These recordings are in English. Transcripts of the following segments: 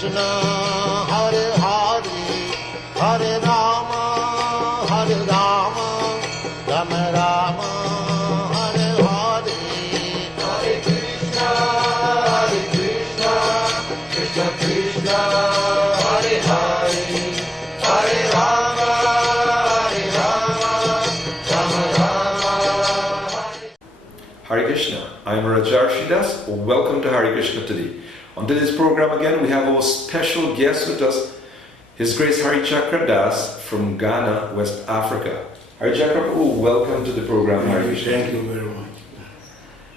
Krishna, Hare Hare, Hare Rama, Rama Rama, Hare Hare, Hare Krishna, Krishna Krishna, Hare Hare, Hare Rama, Rama Rama. Hare Krishna, I am Rajarsi Dasa. Welcome to Hare Krishna today. On today's program again, we have our special guest with us, His Grace Hari Chakra Das from Ghana, West Africa. Hari Chakra Prabhu, welcome to the program. Thank you very much.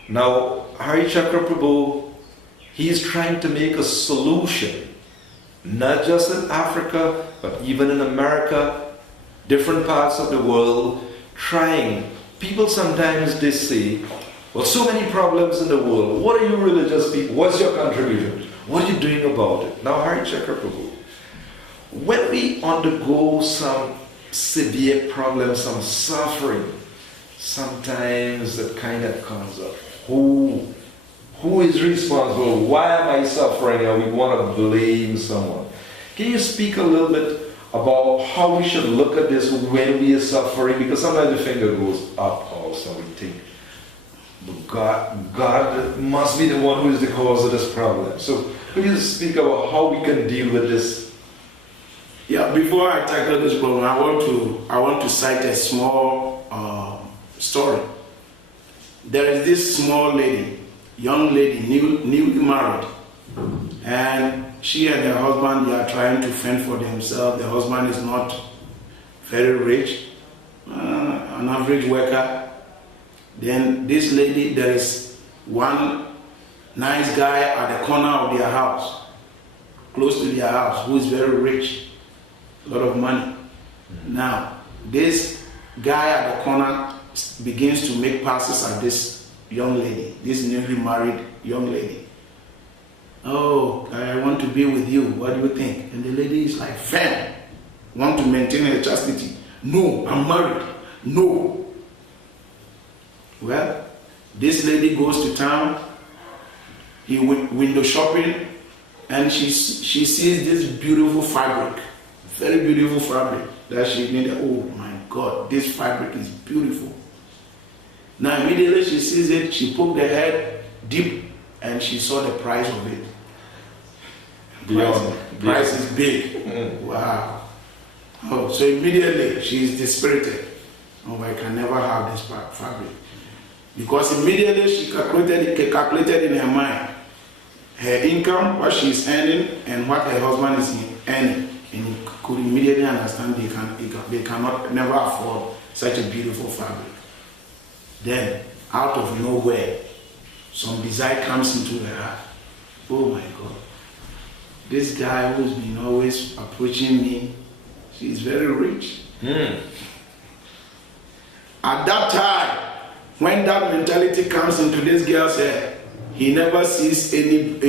Now, Hari Chakra Prabhu, he is trying to make a solution, not just in Africa, but even in America, different parts of the world, trying. People sometimes they say, well, so many problems in the world. What are you religious people? What's your contribution? What are you doing about it? Now, Hari Chakra Prabhu, when we undergo some severe problems, some suffering, sometimes that kind of comes up. Who is responsible? Why am I suffering? And we want to blame someone. Can you speak a little bit about how we should look at this when we are suffering? Because sometimes the finger goes up also. We think, God must be the one who is the cause of this problem. So could you speak about how we can deal with this? Yeah, before I tackle this problem, I want to cite a small story. There is this small lady, young lady, newly married, and she and her husband, they are trying to fend for themselves. The husband is not very rich, an average worker. Then this lady, there is one nice guy at the corner of their house, close to their house, who is very rich, a lot of money. Now, this guy at the corner begins to make passes at this young lady, this newly married young lady. Oh, I want to be with you. What do you think? And the lady is like, firm, want to maintain her chastity. No, I'm married. No. Well, this lady goes to town, he window shopping, and she sees this beautiful fabric, very beautiful fabric that she needed. Oh my God, this fabric is beautiful. Now immediately she sees it, she poked her head deep and she saw the price of it. Price is big. Wow. Oh, so immediately she is dispirited. Oh, I can never have this fabric. Because immediately she calculated in her mind her income, what she is earning, and what her husband is earning, and he could immediately understand they cannot never afford such a beautiful fabric. Then, out of nowhere, some desire comes into her heart. Oh my God, this guy who's been always approaching me, she's very rich. At that time, when that mentality comes into this girl's head, he never sees the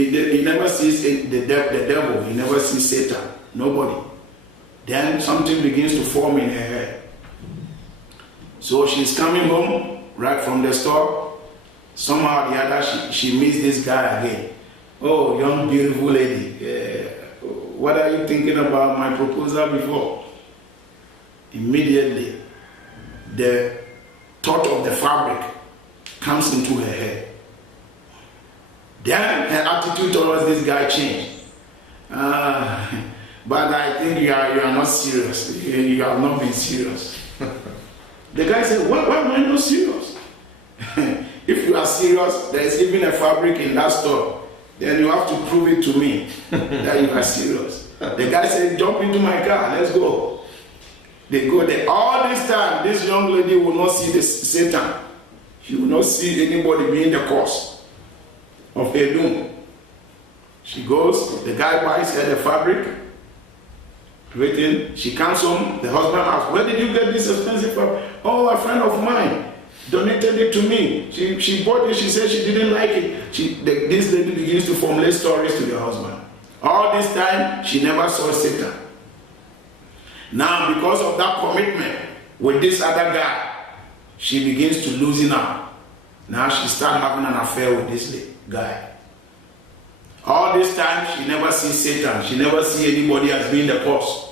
devil, he never sees Satan, nobody. Then something begins to form in her head. So she's coming home right from the store. Somehow or the other, she meets this guy again. Oh, young beautiful lady, what are you thinking about my proposal before? Immediately, the thought of the fabric comes into her head. Then her attitude towards this guy changed. But I think you are not serious. You have not been serious. The guy said, why am I not serious? If you are serious, there is even a fabric in that store. Then you have to prove it to me that you are serious. The guy said, jump into my car, let's go. They go there. All this time, this young lady will not see Satan. She will not see anybody being the cause of her doom. She goes, the guy buys her the fabric, waiting. She comes home, the husband asks, where did you get this expensive fabric? Oh, a friend of mine donated it to me. She bought it, she said she didn't like it. This lady begins to formulate stories to the husband. All this time, she never saw Satan. Now, because of that commitment with this other guy, she begins to loosen up. Now she starts having an affair with this guy. All this time, she never sees Satan. She never sees anybody as being the cause.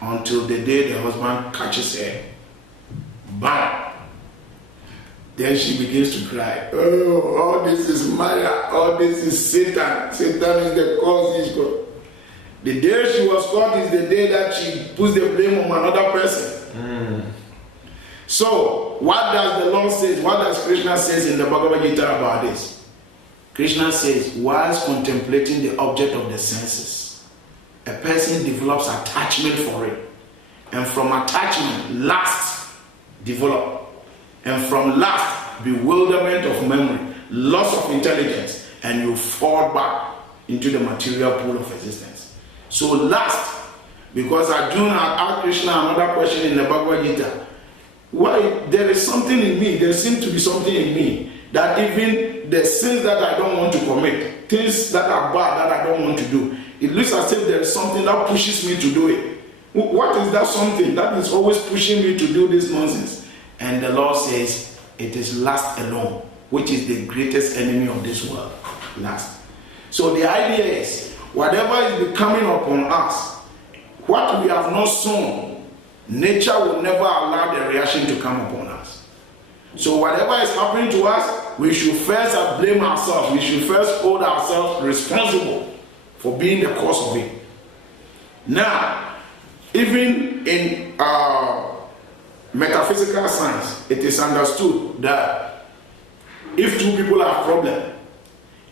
Until the day the husband catches her. Bam! Then she begins to cry. Oh, all this is Maya. All this is Satan. Satan is the cause. The day she was caught is the day that she puts the blame on another person. So, what does the Lord say? What does Krishna says in the Bhagavad Gita about this? Krishna says, whilst contemplating the object of the senses, a person develops attachment for it. And from attachment, lust develop. And from lust, bewilderment of memory, loss of intelligence, and you fall back into the material pool of existence. So lust, because Arjuna asked Krishna another question in the Bhagavad Gita. Why? There is something in me, there seems to be something in me, that even the sins that I don't want to commit, things that are bad that I don't want to do, it looks as if there is something that pushes me to do it. What is that something that is always pushing me to do this nonsense? And the Lord says, it is lust alone, which is the greatest enemy of this world. Lust. So the idea is, whatever is coming upon us, what we have not sown, nature will never allow the reaction to come upon us. So whatever is happening to us, we should first blame ourselves. We should first hold ourselves responsible for being the cause of it. Now, even in metaphysical science, it is understood that if two people have a problem,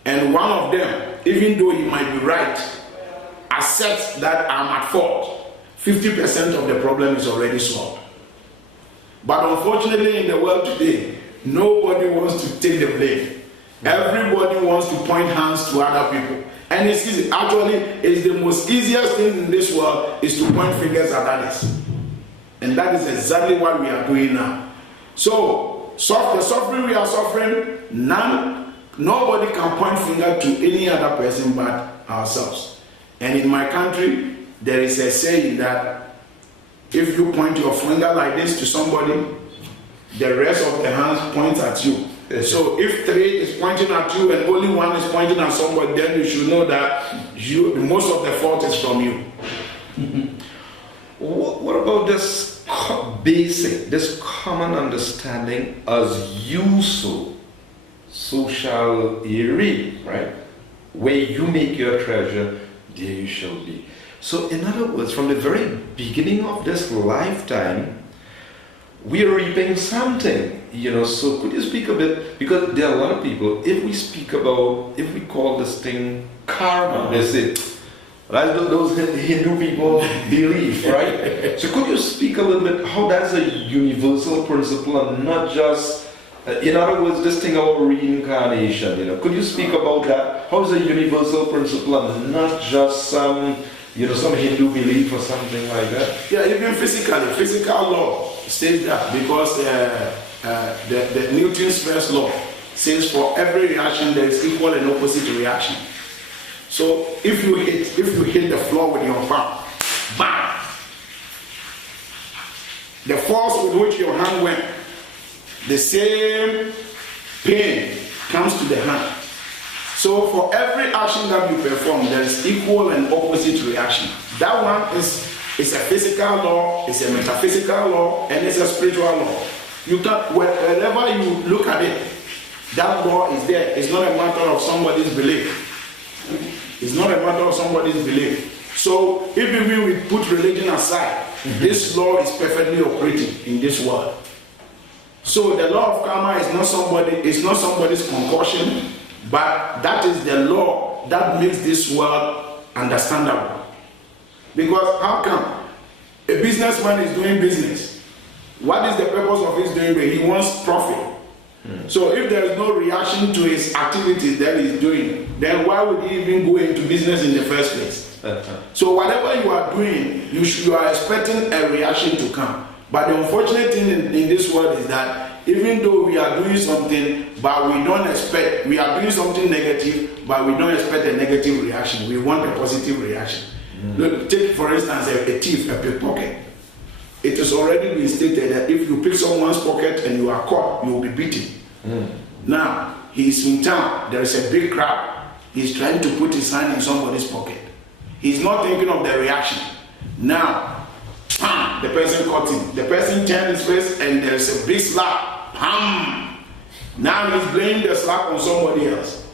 and one of them, even though he might be right, accepts that I'm at fault, 50% of the problem is already solved. But unfortunately in the world today, nobody wants to take the blame. Everybody wants to point hands to other people. And it's easy. Actually, it's the most easiest thing in this world is to point fingers at others. And that is exactly what we are doing now. So, the suffering we are suffering, nobody can point finger to any other person but ourselves. And in my country, there is a saying that if you point your finger like this to somebody, the rest of the hands points at you. So if three is pointing at you and only one is pointing at somebody, then you should know that most of the fault is from you. What about this basic, this common understanding as you sow, so shall ye reap, right? Where you make your treasure, there you shall be. So in other words, from the very beginning of this lifetime, we are reaping something, so could you speak a bit, because there are a lot of people, if we call this thing karma, they say, right, those Hindu people believe, right? So could you speak a little bit how that's a universal principle and not just, in other words, this thing about reincarnation, could you speak about that? How is a universal principle and not just some Hindu belief or something like that? Yeah, even physical law says that, because the Newton's first law says for every reaction there is equal and opposite reaction. So if you hit the floor with your palm, bam, the force with which your hand went, the same pain comes to the hand. So for every action that you perform, there is equal and opposite reaction. That one is a physical law, it's a metaphysical law, and it's a spiritual law. You can, wherever you look at it, that law is there. It's not a matter of somebody's belief. It's not a matter of somebody's belief. So even when we put religion aside, this law is perfectly operating in this world. So the law of karma is not somebody's concoction, but that is the law that makes this world understandable. Because how come a businessman is doing business? What is the purpose of his doing it? He wants profit. So if there is no reaction to his activities that he's doing, then why would he even go into business in the first place? So whatever you are doing, you are expecting a reaction to come. But the unfortunate thing in this world is that even though we are doing something, but we are doing something negative, but we don't expect a negative reaction. We want a positive reaction. Look, take for instance a thief, a pickpocket. It has already been stated that if you pick someone's pocket and you are caught, you will be beaten. Now, he is in town, there is a big crowd. He's trying to put his hand in somebody's pocket. He's not thinking of the reaction. Now, pam, the person caught him. The person turned his face and there's a big slap. Pam! Now he's blaming the slap on somebody else.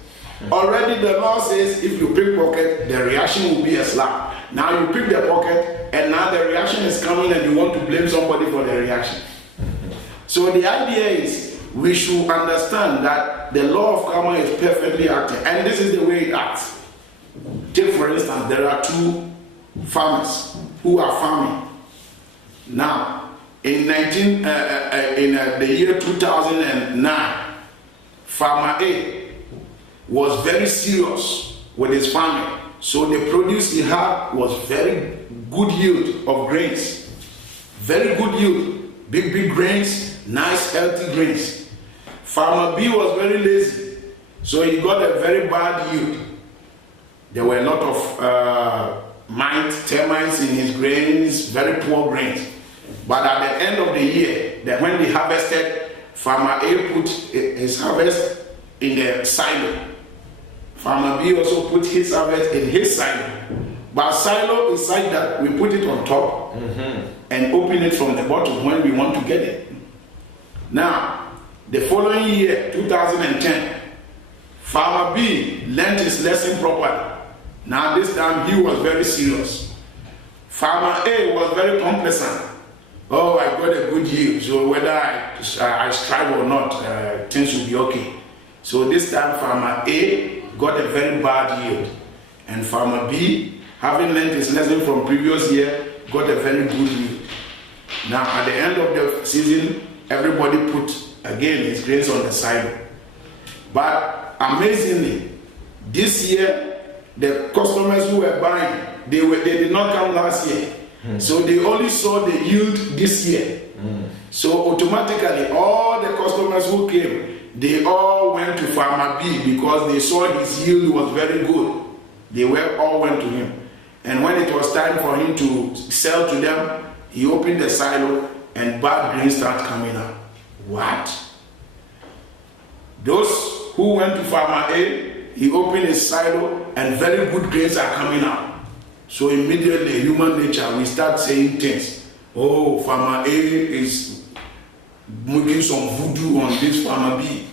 Already the law says if you pickpocket, the reaction will be a slap. Now you pick the pocket and now the reaction is coming and you want to blame somebody for the reaction. So the idea is we should understand that the law of karma is perfectly active, and this is the way it acts. Take for instance, there are two farmers who are farming. Now, in the year 2009, farmer A was very serious with his farming. So the produce he had was very good yield of grains. Very good yield. Big grains, nice healthy grains. Farmer B was very lazy. So he got a very bad yield. There were a lot of termites in his grains, very poor grains. But at the end of the year, when they harvested, Farmer A put his harvest in the silo. Farmer B also put his harvest in his silo. But silo is like that we put it on top and open it from the bottom when we want to get it. Now, the following year, 2010, Farmer B learned his lesson properly. Now this time he was very serious. Farmer A was very complacent. Oh, I got a good yield, so whether I strive or not, things will be okay. So this time Farmer A got a very bad yield. And Farmer B, having learned his lesson from previous year, got a very good yield. Now at the end of the season, everybody put again his grains on the silo. But amazingly, this year, the customers who were buying, they did not come last year. So they only saw the yield this year. So automatically, all the customers who came, they all went to Farmer B because they saw his yield was very good. They all went to him. And when it was time for him to sell to them, he opened the silo and bad grains started coming out. What? Those who went to Farmer A, he opened his silo and very good grains are coming out. So immediately, human nature, we start saying things. Oh, Farmer A is making some voodoo on this Farmer B.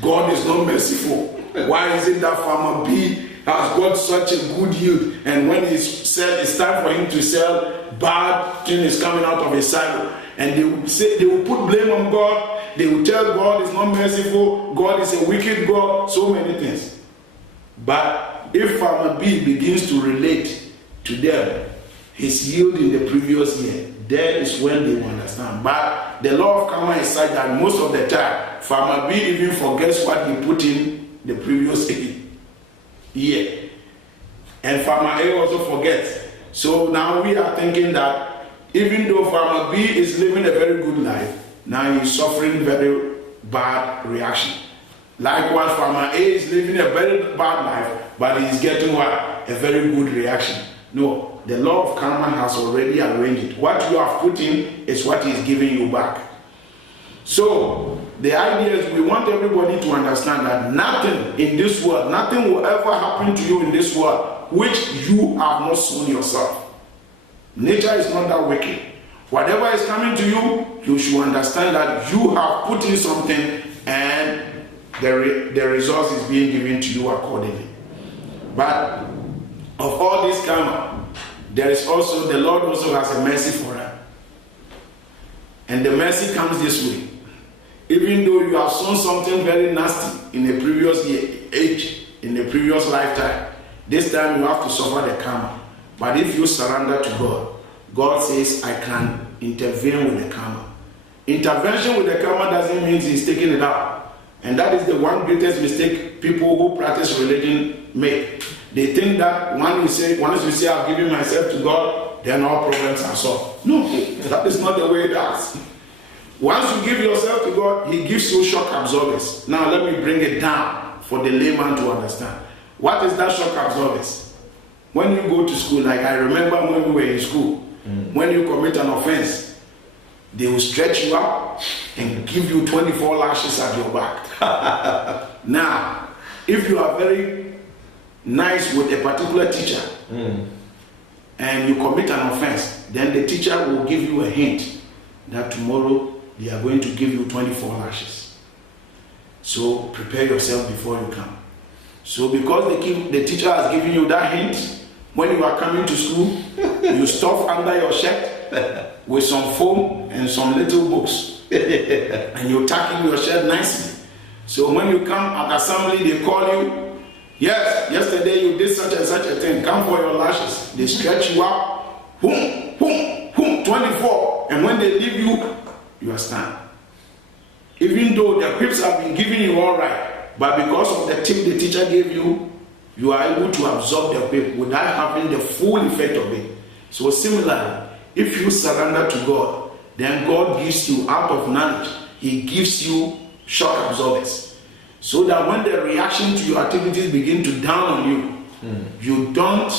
God is not merciful. Why is it that Farmer B has got such a good yield, and when it's time for him to sell, bad thing is coming out of his silo? And they will put blame on God. They will tell God is not merciful, God is a wicked God, so many things. But if Farmer B begins to relate to them, his yield in the previous year, there is when they will understand. But the law of karma is such that most of the time, Farmer B even forgets what he put in the previous year. And Farmer A also forgets. So now we are thinking that even though Farmer B is living a very good life, now he's suffering very bad reaction. Likewise, Farmer A is living a very bad life, but he's getting what? A very good reaction. No, the law of karma has already arranged it. What you have put in is what he is giving you back. So, the idea is we want everybody to understand that nothing in this world, nothing will ever happen to you in this world which you have not sown yourself. Nature is not that wicked. Whatever is coming to you, you should understand that you have put in something and the resource is being given to you accordingly. But of all this karma, there is also, the Lord also has a mercy for them. And the mercy comes this way. Even though you have sown something very nasty in the previous age, in the previous lifetime, this time you have to suffer the karma. But if you surrender to God, God says, I can intervene with the karma. Intervention with the karma doesn't mean he's taking it out. And that is the one greatest mistake people who practice religion make. They think that once you say, I've given myself to God, then all problems are solved. No, that is not the way it is. Once you give yourself to God, He gives you shock absorbers. Now let me bring it down for the layman to understand. What is that shock absorbers? When you go to school, like I remember when we were in school, when you commit an offense, they will stretch you out and give you 24 lashes at your back. Now, if you are very nice with a particular teacher, and you commit an offense, then the teacher will give you a hint that tomorrow they are going to give you 24 lashes. So prepare yourself before you come. So because the teacher has given you that hint, when you are coming to school, you stuff under your shirt with some foam and some little books, and you tuck in your shirt nicely. So when you come at assembly, they call you, yes, yesterday you did such and such a thing, come for your lashes. They stretch you up, boom, boom, boom, 24, and when they leave you, you are stunned. Even though the whips have been giving you all right, but because of the tip the teacher gave you, you are able to absorb the whip without having the full effect of it. So similarly, if you surrender to God, then God gives you, out of knowledge, He gives you shock absorbers. So that when the reaction to your activities begin to down on you, you don't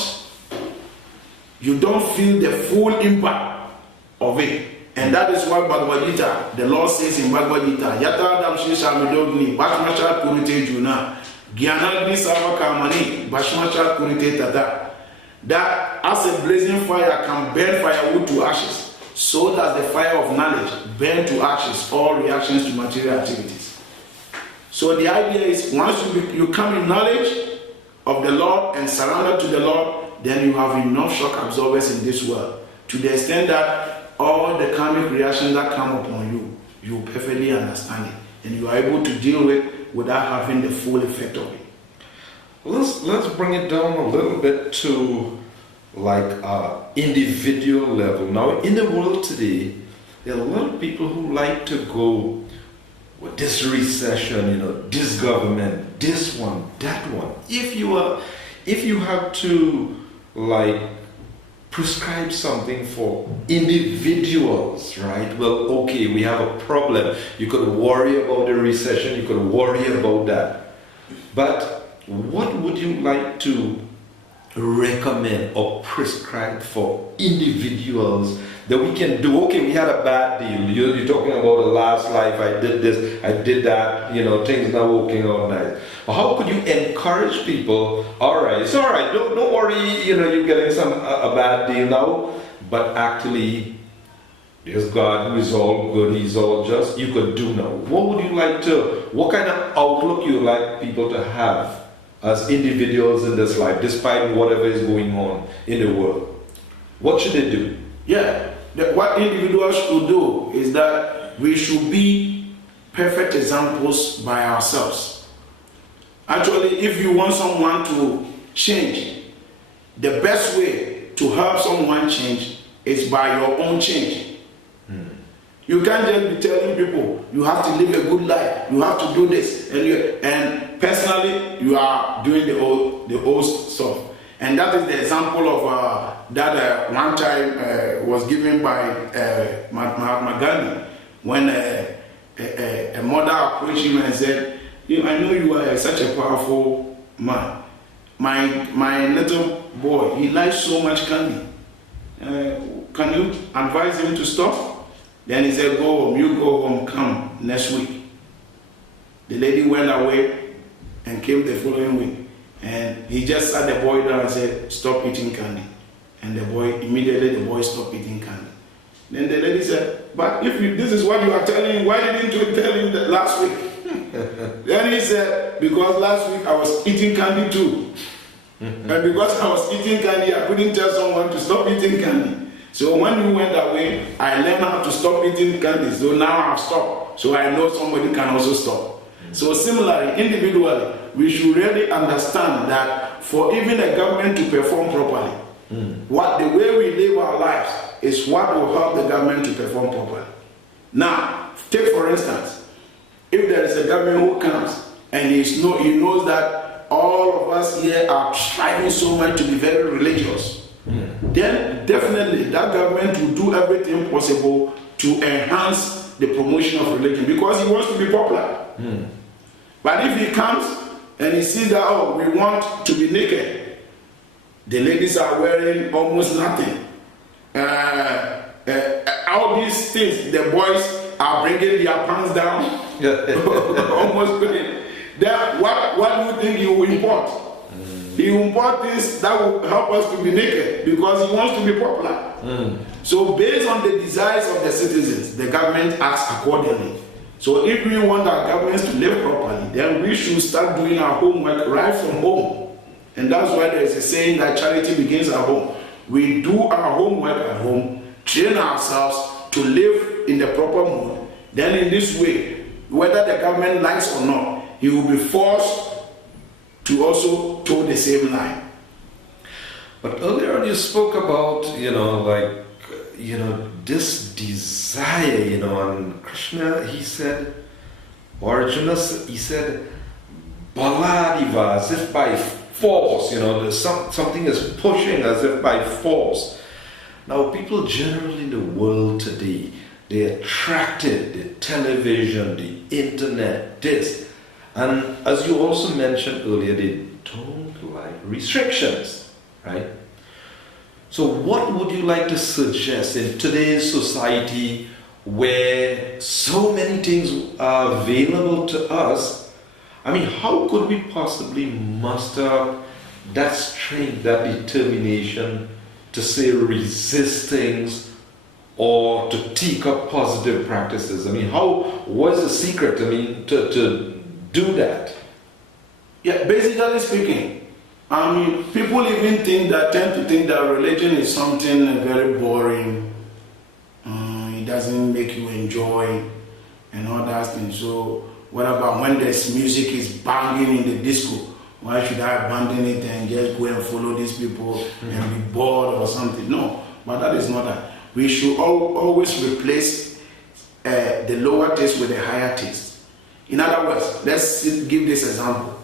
feel the full impact of it. And that is why Bhagavad Gita, the Lord says in Bhagavad Gita, Yata Damshi Shamidogni, Bashmacha Kurite Juna, Gyanagni Savakamani, Bashmacha Kurite Tata. That as a blazing fire can burn firewood to ashes, so does the fire of knowledge burn to ashes all reactions to material activities. So the idea is, once you come in knowledge of the Lord and surrender to the Lord, then you have enough shock absorbers in this world, to the extent that all the karmic reactions that come upon you, you perfectly understand it, and you are able to deal with without having the full effect of it. Let's bring it down a little bit to like individual level. Now, in the world today, there are a lot of people who like to go with this recession, this government, this one, that one. If you have to like prescribe something for individuals, right? Well, okay, we have a problem. You could worry about the recession, you could worry about that. But what would you like to recommend or prescribe for individuals that we can do? Okay, we had a bad deal. You're talking about the last life, I did this, I did that, things not working out nice. How could you encourage people? All right, it's all right, don't worry, you're getting a bad deal now, but actually, there's God who is all good, He's all just. You could do now. What kind of outlook you like people to have as individuals in this life, despite whatever is going on in the world? What should they do? Yeah, what individuals should do is that we should be perfect examples by ourselves. Actually, if you want someone to change, the best way to help someone change is by your own change. You can't just be telling people you have to live a good life, you have to do this, and personally you are doing the old stuff. And that is the example of that one time was given by Mahatma Gandhi, when a mother approached him and said, I know you are such a powerful man. My little boy, he likes so much candy. Can you advise him to stop? Then he said, go home, you go home, come next week. The lady went away and came the following week. And he just sat the boy down and said, stop eating candy. And immediately the boy stopped eating candy. Then the lady said, but if this is what you are telling him, why didn't you tell him that last week? Then he said, because last week I was eating candy too. And because I was eating candy, I couldn't tell someone to stop eating candy. So when you went away, I learned how to stop eating candy. So now I've stopped. So I know somebody can also stop. So similarly, individually, we should really understand that for even a government to perform properly, the way we live our lives is what will help the government to perform properly. Now, take for instance, if there is a government who comes and he knows that all of us here are striving so much to be very religious, then definitely that government will do everything possible to enhance the promotion of religion because he wants to be popular. But if he comes and he sees that, we want to be naked, the ladies are wearing almost nothing, all these things, the boys are bringing their pants down, almost putting. Then what do you think you will import? He import things that will help us to be naked because he wants to be popular. So based on the desires of the citizens, the government acts accordingly. So if we want our governments to live properly, then we should start doing our homework right from home. And that's why there is a saying that charity begins at home. We do our homework at home, train ourselves to live in the proper mood. Then in this way, whether the government likes or not, he will be forced to also toe the same line. But earlier on you spoke about, this desire, and Krishna, he said, or Arjuna, he said, baladiva, as if by force, something is pushing as if by force. Now, people generally in the world today, they're attracted, the television, the internet, this. And as you also mentioned earlier, they don't like restrictions, right? So what would you like to suggest in today's society where so many things are available to us? I mean, how could we possibly muster that strength, that determination to say resist things or to take up positive practices? I mean, what's the secret, to do that? Yeah, basically speaking, people even tend to think that religion is something very boring. It doesn't make you enjoy and all that thing. So what about when there's music is banging in the disco? Why should I abandon it and just go and follow these people and be bored or something? No, but that is not that. We should always replace the lower taste with the higher taste. In other words, let's give this example.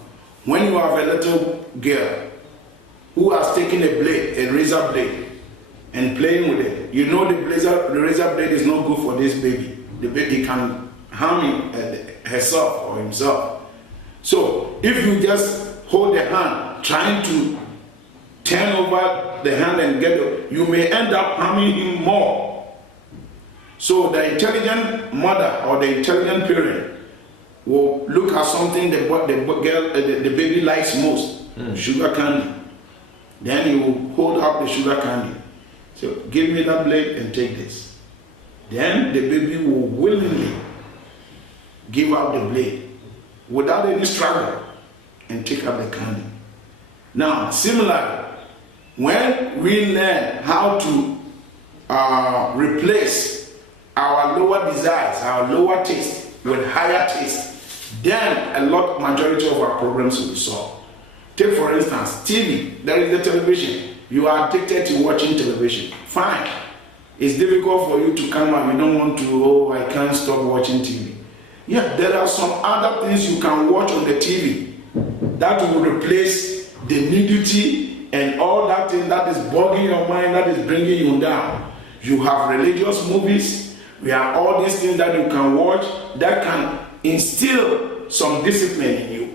When you have a little girl who has taken a razor blade, and playing with it, the razor blade is not good for this baby. The baby can harm herself or himself. So if you just hold the hand, trying to turn over the hand and get it, you may end up harming him more. So the intelligent mother or the intelligent parent will look at something the baby likes most, sugar candy. Then he will hold up the sugar candy. So give me that blade and take this. Then the baby will willingly give up the blade without any struggle and take up the candy. Now, similarly, when we learn how to replace our lower desires, our lower taste with higher taste, then majority of our problems will be solved. Take for instance, TV. There is the television. You are addicted to watching television. Fine. It's difficult for you to come out. You don't want to, I can't stop watching TV. Yeah, there are some other things you can watch on the TV that will replace the nudity and all that thing that is bugging your mind, that is bringing you down. You have religious movies. We have all these things that you can watch that can instill some discipline in you.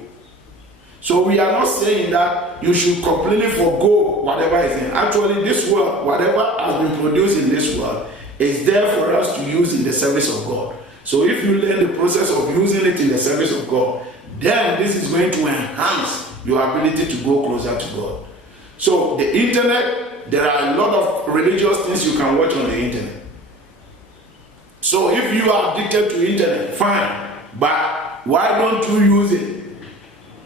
So we are not saying that you should completely forgo whatever is in. Actually, this world, whatever has been produced in this world, is there for us to use in the service of God. So if you learn the process of using it in the service of God, then this is going to enhance your ability to go closer to God. So the internet, there are a lot of religious things you can watch on the internet. So if you are addicted to internet, fine. But why don't you use it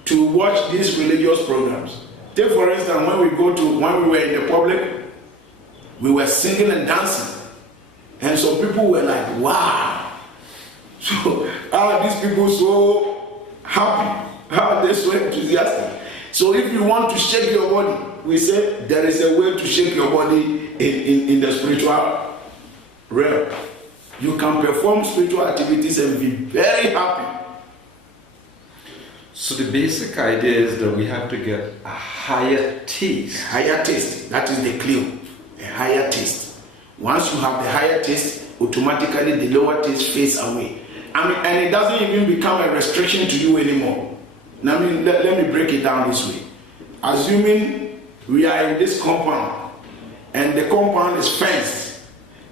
to watch these religious programs? Take for instance, when we were in the public, we were singing and dancing. And so people were like, wow. So how are these people so happy? How are they so enthusiastic? So if you want to shake your body, we say there is a way to shake your body in the spiritual realm. You can perform spiritual activities and be very happy. So the basic idea is that we have to get a higher taste. Higher taste, that is the clue. A higher taste. Once you have the higher taste, automatically the lower taste fades away. And it doesn't even become a restriction to you anymore. Now, let me break it down this way. Assuming we are in this compound, and the compound is fenced,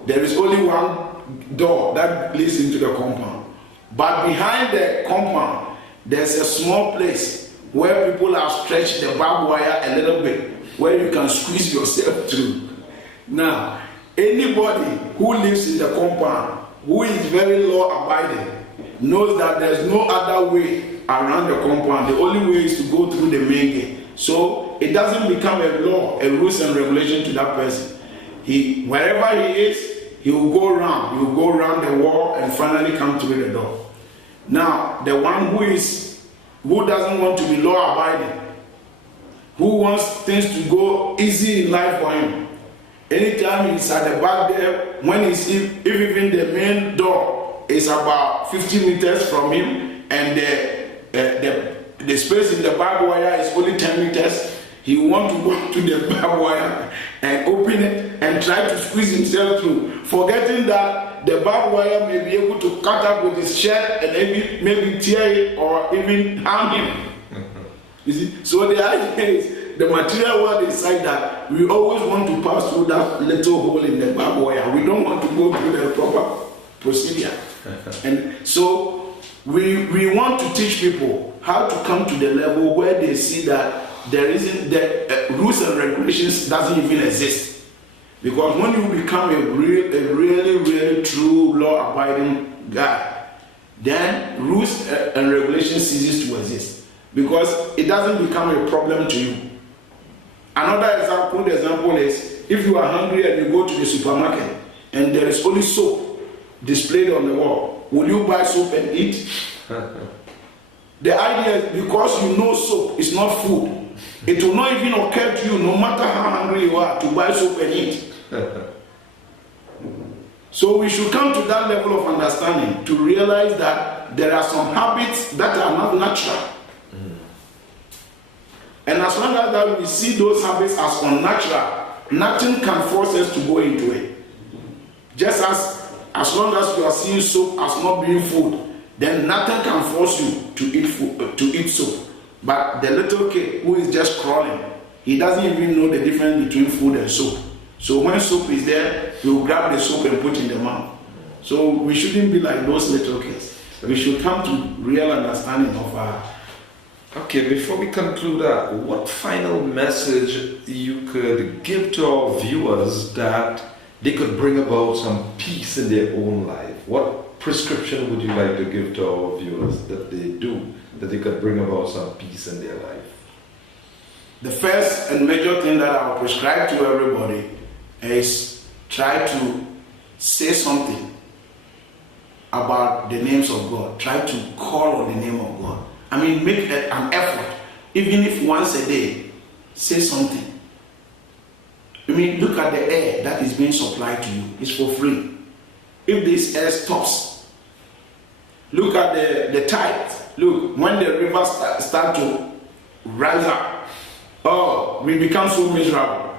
there is only one door that leads into the compound. But behind the compound, there's a small place where people have stretched the barbed wire a little bit, where you can squeeze yourself through. Now, anybody who lives in the compound, who is very law-abiding, knows that there's no other way around the compound. The only way is to go through the main gate. So it doesn't become a law, a rules and regulation to that person. Wherever he is, he will go around. He will go around the wall and finally come through the door. Now, the one who doesn't want to be law-abiding, who wants things to go easy in life for him, anytime he's at the back there, when if even the main door is about 50 meters from him and the space in the barbed wire is only 10 meters, he wants to go to the barbed wire and open it and try to squeeze himself through, forgetting that the barbed wire may be able to cut up with his shirt and maybe tear it or even harm him. You see? So the idea is, the material world is like that. We always want to pass through that little hole in the barbed wire. We don't want to go through the proper procedure. And so we want to teach people how to come to the level where they see that there isn't the rules and regulations doesn't even exist. Because when you become a really true law-abiding guy, then rules and regulations ceases to exist, because it doesn't become a problem to you. Another good example is, if you are hungry and you go to the supermarket and there is only soap displayed on the wall, will you buy soap and eat? The idea is, because you know soap is not food, it will not even occur to you, no matter how hungry you are, to buy soap and eat. So we should come to that level of understanding to realize that there are some habits that are not natural. And as long as that we see those habits as unnatural, nothing can force us to go into it. Just as long as you are seeing soap as not being food, then nothing can force you to eat food, to eat soap. But the little kid who is just crawling, he doesn't even know the difference between food and soap. So when soap is there, he will grab the soap and put in the mouth. So we shouldn't be like those little kids. We should come to real understanding of our. Okay, before we conclude, what final message you could give to our viewers that they could bring about some peace in their own life? What prescription would you like to give to our viewers that they could bring about some peace in their life? The first and major thing that I will prescribe to everybody is try to say something about the names of God. Try to call on the name of God. I mean, make an effort, even if once a day, say something. I mean, look at the air that is being supplied to you. It's for free. If this air stops, look at the tide. Look, when the rivers start to rise up, oh, we become so miserable.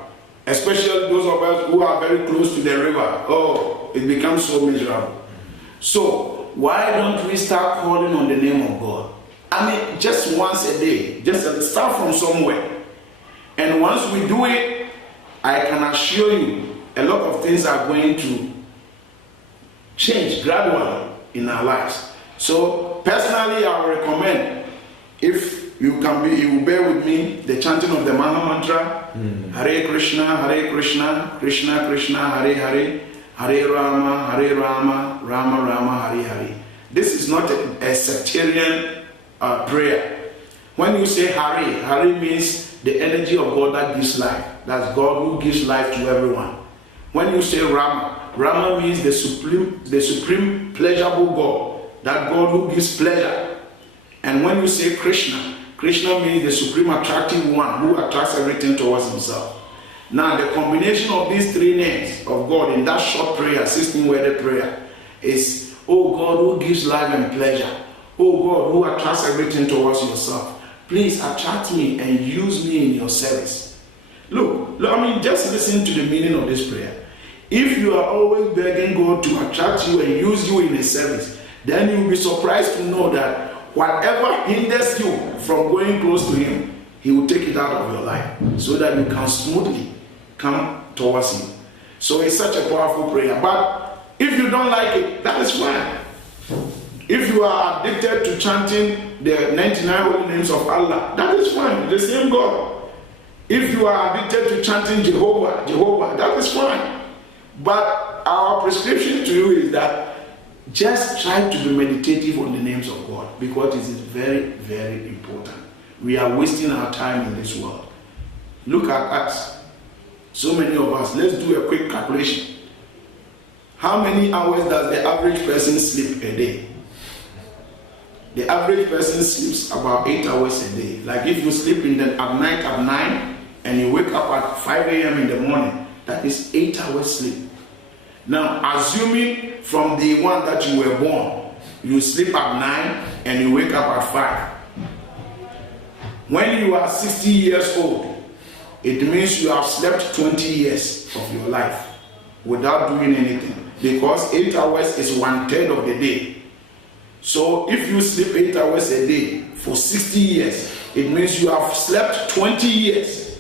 Especially those of us who are very close to the river. Oh, it becomes so miserable. So, why don't we start calling on the name of God? I mean, just once a day. Just start from somewhere. And once we do it, I can assure you, a lot of things are going to change gradually in our lives. So, personally, I would recommend, if you will bear with me, the chanting of the Maha Mantra, Hare Krishna, Krishna Krishna, Hare Hare, Hare Rama, Rama Rama, Hare Hare. This is not a sectarian prayer. When you say Hare, Hare means the energy of God that gives life. That's God who gives life to everyone. When you say Rama, Rama means the supreme pleasurable God. That God who gives pleasure. And when you say Krishna, Krishna means the supreme attractive one who attracts everything towards himself. Now the combination of these three names of God in that short prayer, 16-worded prayer, is, oh God who gives life and pleasure. Oh God who attracts everything towards yourself. Please attract me and use me in your service. Look, I mean, just listen to the meaning of this prayer. If you are always begging God to attract you and use you in his service, then you'll be surprised to know that whatever hinders you from going close to him, he will take it out of your life so that you can smoothly come towards him. So it's such a powerful prayer. But if you don't like it, that is fine. If you are addicted to chanting the 99 holy names of Allah, that is fine, the same God. If you are addicted to chanting Jehovah, that is fine. But our prescription to you is that just try to be meditative on the names of God, because it is very, very important. We are wasting our time in this world. Look at us. So many of us, let's do a quick calculation. How many hours does the average person sleep a day? The average person sleeps about 8 hours a day. Like if you sleep at night at 9 and you wake up at 5 a.m. in the morning, that is 8 hours sleep. Now, assuming from the one that you were born, you sleep at 9 and you wake up at 5. When you are 60 years old, it means you have slept 20 years of your life without doing anything, because 8 hours is 1/3 of the day. So if you sleep 8 hours a day for 60 years, it means you have slept 20 years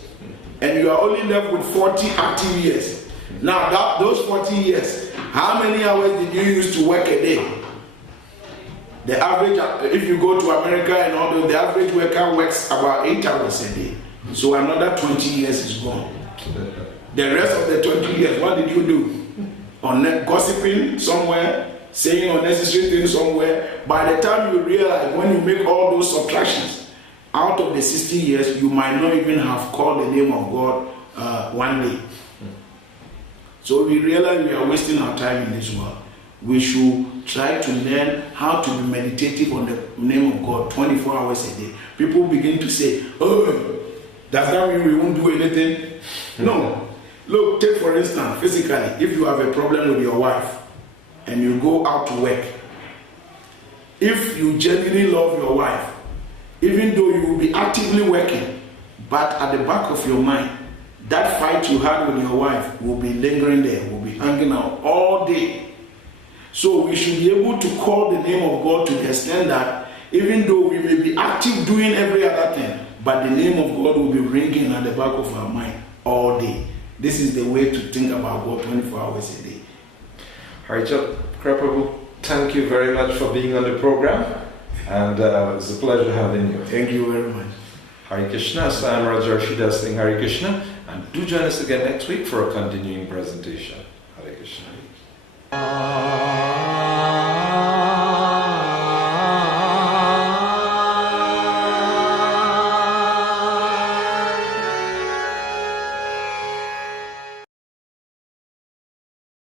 and you are only left with 40 active years. Now those 40 years, how many hours did you use to work a day? The average, if you go to America and all those, the average worker works about 8 hours a day. So another 20 years is gone. The rest of the 20 years, what did you do? Gossiping somewhere, saying unnecessary things somewhere. By the time you realize, when you make all those subtractions, out of the 60 years, you might not even have called the name of God one day. So we realize we are wasting our time in this world. We should try to learn how to be meditative on the name of God 24 hours a day. People begin to say, oh, does that mean we won't do anything? No. Look, take for instance, physically, if you have a problem with your wife and you go out to work, if you genuinely love your wife, even though you will be actively working, but at the back of your mind, that fight you had with your wife will be lingering there, will be hanging out all day. So we should be able to call the name of God to the extent that even though we may be active doing every other thing, but the name of God will be ringing at the back of our mind all day. This is the way to think about God 24 hours a day. Chakra, thank you very much for being on the program, and it's a pleasure having you. Thank you very much. Hare Krishna. So I'm Rajarsi Dasa, Hare Krishna, and do join us again next week for a continuing presentation.